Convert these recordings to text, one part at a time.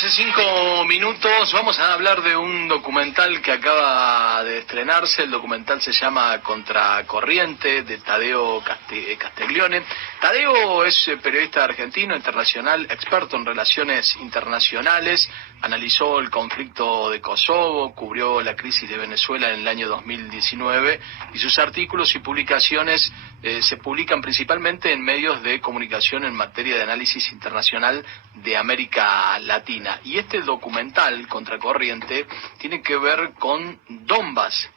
14:05. Vamos a hablar de un documental que acaba de estrenarse. El documental se llama Contracorriente, de Tadeo Castiglione. Tadeo es periodista argentino, internacional, experto en relaciones internacionales. Analizó el conflicto de Kosovo, cubrió la crisis de Venezuela en el año 2019 y sus artículos y publicaciones se publican principalmente en medios de comunicación en materia de análisis internacional de América Latina. Y este documental, Contracorriente, tiene que ver con Donbas,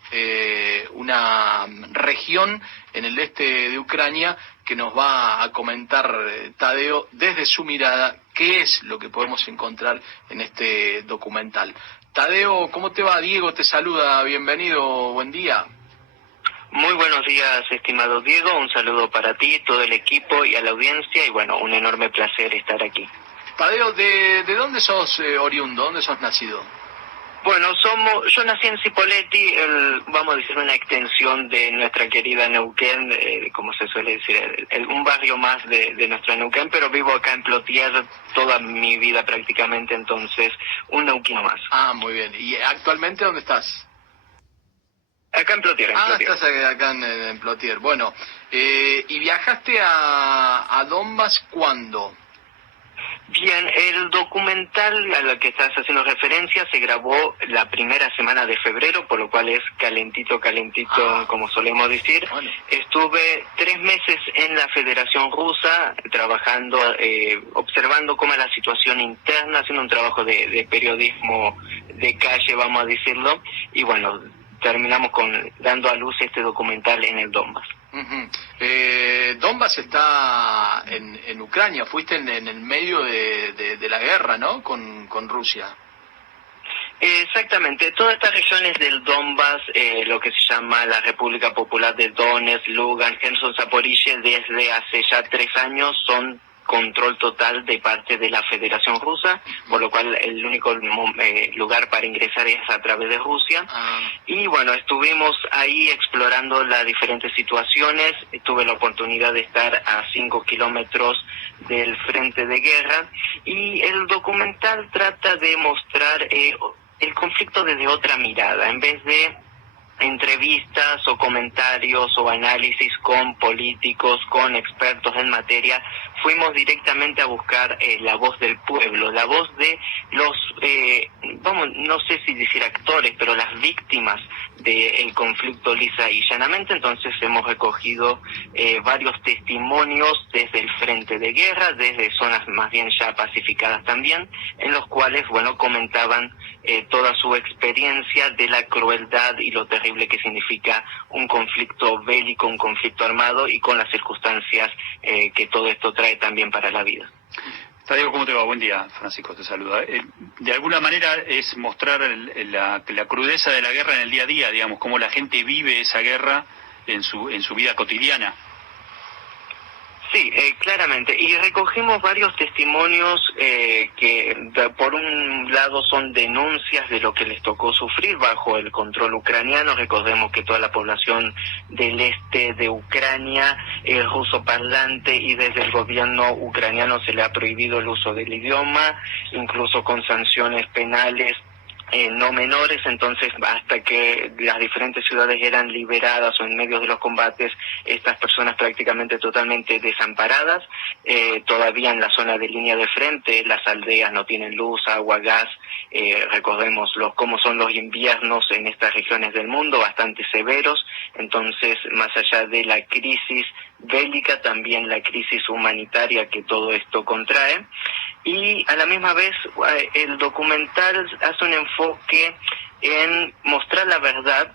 una región en el este de Ucrania que nos va a comentar Tadeo desde su mirada qué es lo que podemos encontrar en este documental. Tadeo, ¿cómo te va? Diego te saluda, bienvenido, buen día. Muy buenos días, estimado Diego, un saludo para ti, todo el equipo y a la audiencia, y bueno, un enorme placer estar aquí. Tadeo, ¿de dónde sos oriundo? ¿Dónde sos nacido? Bueno, yo nací en Cipolletti, vamos a decir una extensión de nuestra querida Neuquén, como se suele decir, un barrio más de nuestra Neuquén, pero vivo acá en Plotier toda mi vida prácticamente, entonces un neuquino más. Ah, muy bien. ¿Y actualmente dónde estás? Acá en Plotier. Estás acá en Plotier. Bueno, ¿y viajaste a Donbas cuándo? Bien, el documental al que estás haciendo referencia se grabó la primera semana de febrero, por lo cual es calentito, como solemos decir. Bueno. Estuve 3 meses en la Federación Rusa trabajando, observando cómo es la situación interna, haciendo un trabajo de periodismo de calle, vamos a decirlo, y bueno, terminamos dando a luz este documental en el Donbas. Uh-huh. Donbas está en Ucrania, fuiste en el medio de la guerra, ¿no? Con Rusia. Exactamente, todas estas regiones del Donbas, lo que se llama la República Popular de Donetsk, Lugansk, Gerson, Zaporizhia, desde hace ya 3 años son control total de parte de la Federación Rusa, por lo cual el único lugar para ingresar es a través de Rusia. Y bueno, estuvimos ahí explorando las diferentes situaciones. Tuve la oportunidad de estar a 5 kilómetros del frente de guerra, y el documental trata de mostrar el conflicto desde otra mirada, en vez de entrevistas o comentarios o análisis con políticos, con expertos en materia. Fuimos directamente a buscar la voz del pueblo, la voz de los, no sé si decir actores, pero las víctimas del conflicto lisa y llanamente. Entonces hemos recogido varios testimonios desde el frente de guerra, desde zonas más bien ya pacificadas también, en los cuales, bueno, comentaban toda su experiencia de la crueldad y lo terrible que significa un conflicto bélico, un conflicto armado, y con las circunstancias que todo esto trae también para la vida. Tadeo, ¿cómo te va? Buen día, Francisco te saluda. De alguna manera es mostrar la crudeza de la guerra en el día a día, digamos, cómo la gente vive esa guerra en su vida cotidiana. Sí, claramente. Y recogimos varios testimonios que por un lado son denuncias de lo que les tocó sufrir bajo el control ucraniano. Recordemos que toda la población del este de Ucrania es ruso parlante, y desde el gobierno ucraniano se le ha prohibido el uso del idioma, incluso con sanciones penales no menores. Entonces, hasta que las diferentes ciudades eran liberadas o en medio de los combates, estas personas prácticamente totalmente desamparadas, todavía en la zona de línea de frente, las aldeas no tienen luz, agua, gas. Recordemos cómo son los inviernos en estas regiones del mundo, bastante severos. Entonces, más allá de la crisis bélica, también la crisis humanitaria que todo esto contrae. Y a la misma vez el documental hace un enfoque en mostrar la verdad,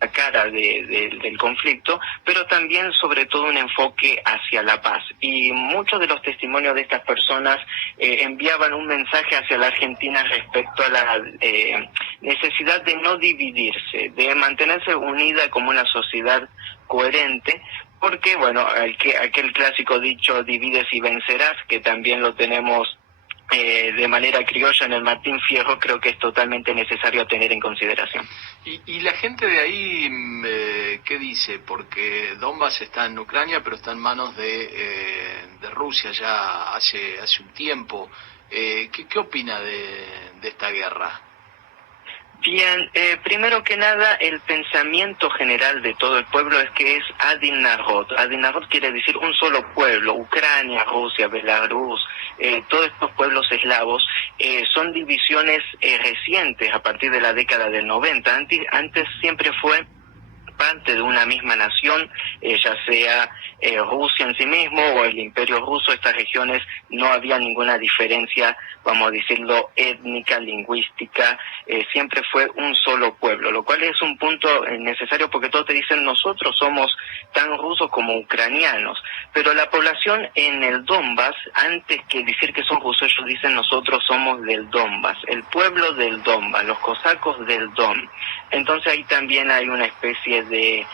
la cara del conflicto, pero también sobre todo un enfoque hacia la paz. Y muchos de los testimonios de estas personas enviaban un mensaje hacia la Argentina respecto a la necesidad de no dividirse, de mantenerse unida como una sociedad coherente, porque bueno, aquel clásico dicho divides y vencerás, que también lo tenemos de manera criolla en el Martín Fierro, creo que es totalmente necesario tener en consideración. ¿Y la gente de ahí qué dice? Porque Donbas está en Ucrania, pero está en manos de Rusia ya hace un tiempo. ¿Qué opina de esta guerra? Bien, primero que nada, el pensamiento general de todo el pueblo es que es Adin Narod. Adin Narod quiere decir un solo pueblo. Ucrania, Rusia, Belarus, todos estos pueblos eslavos son divisiones recientes a partir de la década del 90. Antes siempre fue parte de una misma nación, ya sea Rusia en sí mismo o el Imperio Ruso. Estas regiones no había ninguna diferencia, vamos a decirlo, étnica, lingüística, siempre fue un solo pueblo, lo cual es un punto necesario porque todos te dicen nosotros somos tan rusos como ucranianos, pero la población en el Donbass, antes que decir que son rusos, ellos dicen nosotros somos del Donbass, el pueblo del Donbass, los cosacos del Don. Entonces ahí también hay una especie de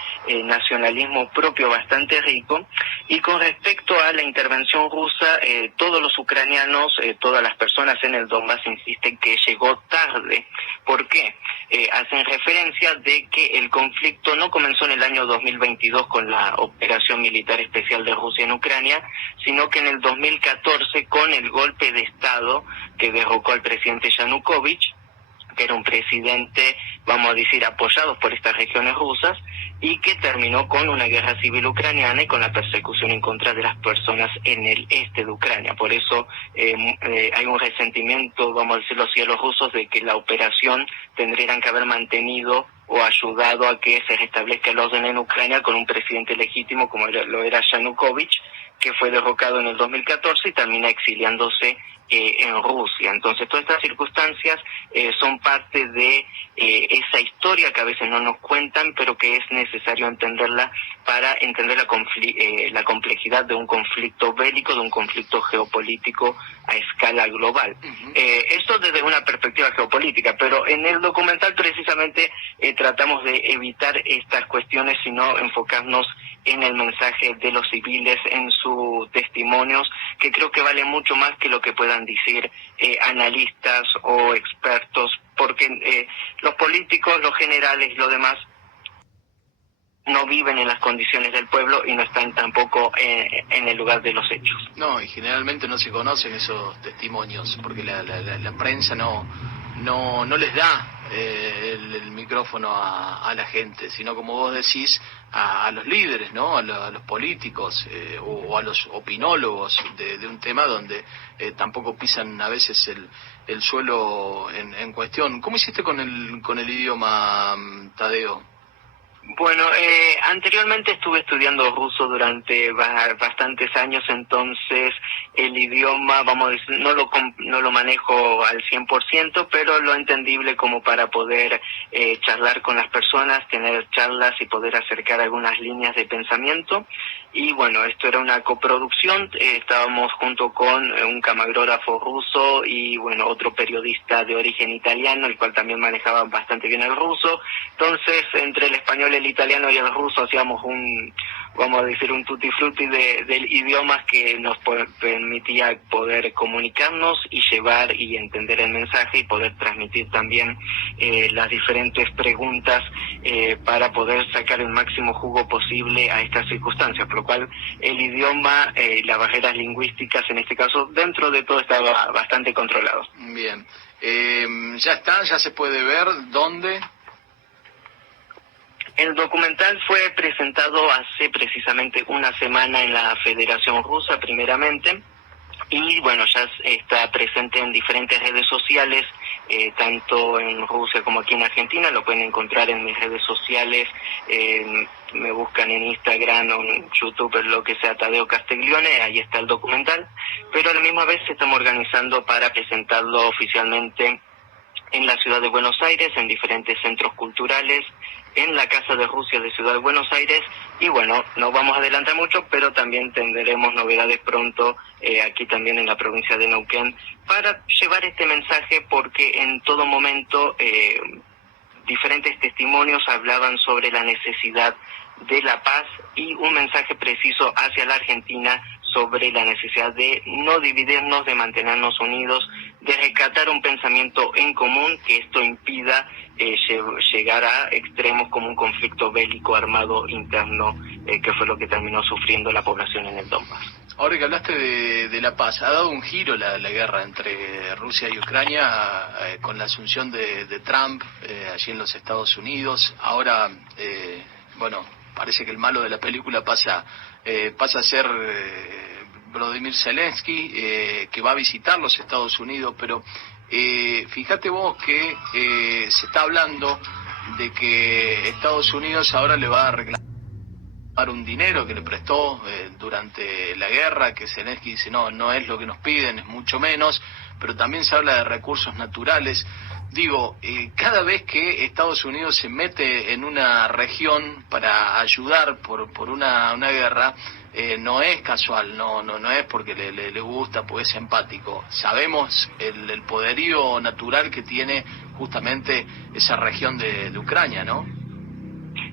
nacionalismo propio bastante rico. Y con respecto a la intervención rusa, todos los ucranianos, todas las personas en el Donbass insisten que llegó tarde. ¿Por qué? Hacen referencia de que el conflicto no comenzó en el año 2022 con la operación militar especial de Rusia en Ucrania, sino que en el 2014 con el golpe de Estado que derrocó al presidente Yanukovych, que era un presidente, vamos a decir, apoyado por estas regiones rusas, y que terminó con una guerra civil ucraniana y con la persecución en contra de las personas en el este de Ucrania. Por eso hay un resentimiento, vamos a decirlo así, a los rusos de que la operación tendrían que haber mantenido o ayudado a que se restablezca el orden en Ucrania con un presidente legítimo como lo era Yanukovych, que fue derrocado en el 2014 y termina exiliándose en Rusia. Entonces todas estas circunstancias son parte de esa historia que a veces no nos cuentan, pero que es necesario entenderla para entender la complejidad de un conflicto bélico, de un conflicto geopolítico a escala global. Esto desde una perspectiva geopolítica, pero en el documental precisamente tratamos de evitar estas cuestiones, sino enfocarnos en el mensaje de los civiles, en sus testimonios, que creo que vale mucho más que lo que puedan decir analistas o expertos, porque los políticos, los generales y lo demás no viven en las condiciones del pueblo y no están tampoco en el lugar de los hechos. No, y generalmente no se conocen esos testimonios, porque la prensa no les da el micrófono a la gente, sino como vos decís, a los líderes, ¿no? A los políticos o a los opinólogos de un tema donde tampoco pisan a veces el suelo en cuestión. ¿Cómo hiciste con el idioma, Tadeo? Bueno, anteriormente estuve estudiando ruso durante bastantes años, entonces el idioma, vamos a decir, no lo manejo al 100%, pero lo entendible como para poder charlar con las personas, tener charlas y poder acercar algunas líneas de pensamiento. Y bueno, esto era una coproducción, estábamos junto con un camarógrafo ruso y bueno, otro periodista de origen italiano, el cual también manejaba bastante bien el ruso. Entonces, entre el español, el italiano y el ruso hacíamos vamos a decir, un tutti frutti de idiomas que nos permitía poder comunicarnos y llevar y entender el mensaje y poder transmitir también las diferentes preguntas para poder sacar el máximo jugo posible a estas circunstancias, por lo cual el idioma, las barreras lingüísticas en este caso, dentro de todo estaba bastante controlado. Bien, ya se puede ver dónde. El documental fue presentado hace precisamente una semana en la Federación Rusa primeramente, y bueno, ya está presente en diferentes redes sociales, tanto en Rusia como aquí en Argentina. Lo pueden encontrar en mis redes sociales, me buscan en Instagram o en YouTube, lo que sea, Tadeo Castiglione, ahí está el documental, pero a la misma vez estamos organizando para presentarlo oficialmente en la ciudad de Buenos Aires, en diferentes centros culturales, en la Casa de Rusia de Ciudad de Buenos Aires, y bueno, no vamos a adelantar mucho, pero también tendremos novedades pronto aquí también en la provincia de Neuquén, para llevar este mensaje, porque en todo momento diferentes testimonios hablaban sobre la necesidad de la paz y un mensaje preciso hacia la Argentina sobre la necesidad de no dividirnos, de mantenernos unidos, de rescatar un pensamiento en común, que esto impida llegar a extremos como un conflicto bélico armado interno, que fue lo que terminó sufriendo la población en el Donbass. Ahora que hablaste de la paz, ha dado un giro la guerra entre Rusia y Ucrania con la asunción de Trump allí en los Estados Unidos. Ahora, bueno, parece que el malo de la película pasa a ser Volodymyr Zelensky, que va a visitar los Estados Unidos, pero fíjate vos que se está hablando de que Estados Unidos ahora le va a reclamar un dinero que le prestó durante la guerra, que Zelensky dice no es lo que nos piden, es mucho menos, pero también se habla de recursos naturales. Digo, cada vez que Estados Unidos se mete en una región para ayudar por una guerra, no es casual, no es porque le gusta, porque es empático. Sabemos el poderío natural que tiene justamente esa región de Ucrania, ¿no?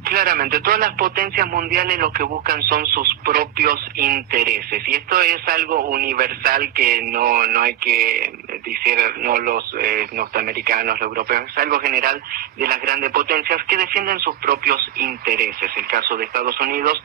Claramente, todas las potencias mundiales lo que buscan son sus propios intereses, y esto es algo universal que no hay que decir, no los norteamericanos, los europeos, es algo general de las grandes potencias que defienden sus propios intereses. El caso de Estados Unidos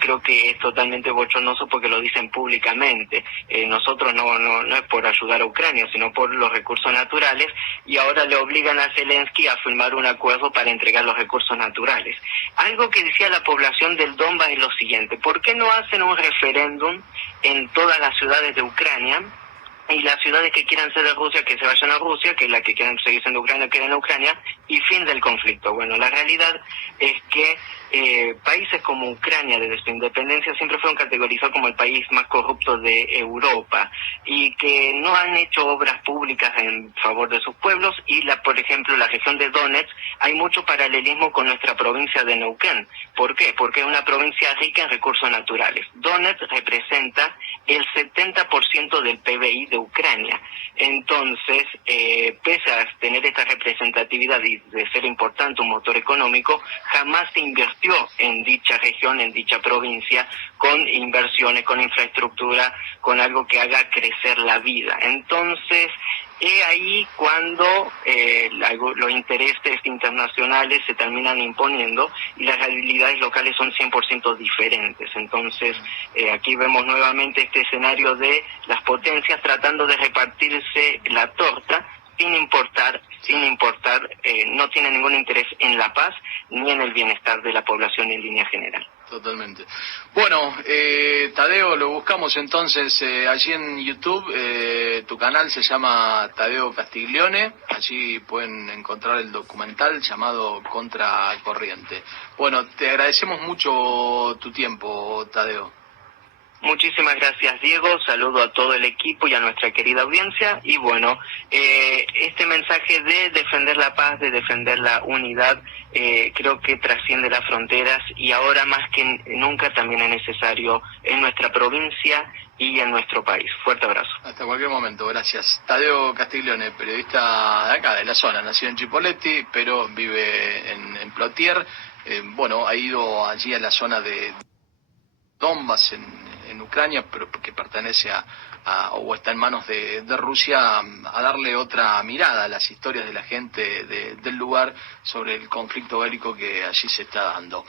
creo que es totalmente bochornoso porque lo dicen públicamente. Nosotros no es por ayudar a Ucrania, sino por los recursos naturales, y ahora le obligan a Zelensky a firmar un acuerdo para entregar los recursos naturales. Algo que decía la población del Donbass es lo siguiente: ¿por qué no hacen un referéndum en todas las ciudades de Ucrania? Y las ciudades que quieran ser de Rusia, que se vayan a Rusia, que las que quieran seguir siendo Ucrania, queden en Ucrania, y fin del conflicto. Bueno, la realidad es que países como Ucrania, desde su independencia, siempre fueron categorizados como el país más corrupto de Europa, y que no han hecho obras públicas en favor de sus pueblos. Y por ejemplo, la región de Donetsk, hay mucho paralelismo con nuestra provincia de Neuquén. ¿Por qué? Porque es una provincia rica en recursos naturales. Donetsk representa el 70% del PBI de Ucrania. Entonces, pese a tener esta representatividad y de ser importante un motor económico, jamás se invirtió en dicha región, en dicha provincia, con inversiones, con infraestructura, con algo que haga crecer la vida. Entonces, es ahí cuando los intereses internacionales se terminan imponiendo y las realidades locales son 100% diferentes. Entonces, aquí vemos nuevamente este escenario de las potencias tratando de repartirse la torta sin importar, no tiene ningún interés en la paz ni en el bienestar de la población en línea general. Totalmente. Bueno, Tadeo, lo buscamos entonces allí en YouTube. Tu canal se llama Tadeo Castiglione. Allí pueden encontrar el documental llamado Contracorriente. Bueno, te agradecemos mucho tu tiempo, Tadeo. Muchísimas gracias, Diego. Saludo a todo el equipo y a nuestra querida audiencia. Y bueno, este mensaje de defender la paz, de defender la unidad, creo que trasciende las fronteras, y ahora más que nunca también es necesario en nuestra provincia y en nuestro país. Fuerte abrazo. Hasta cualquier momento, gracias. Tadeo Castiglione, periodista de acá, de la zona, nacido en Chipoleti, pero vive en Plotier. Bueno, ha ido allí a la zona de Donbass en Ucrania, pero que pertenece o está en manos de Rusia, a darle otra mirada a las historias de la gente del lugar sobre el conflicto bélico que allí se está dando.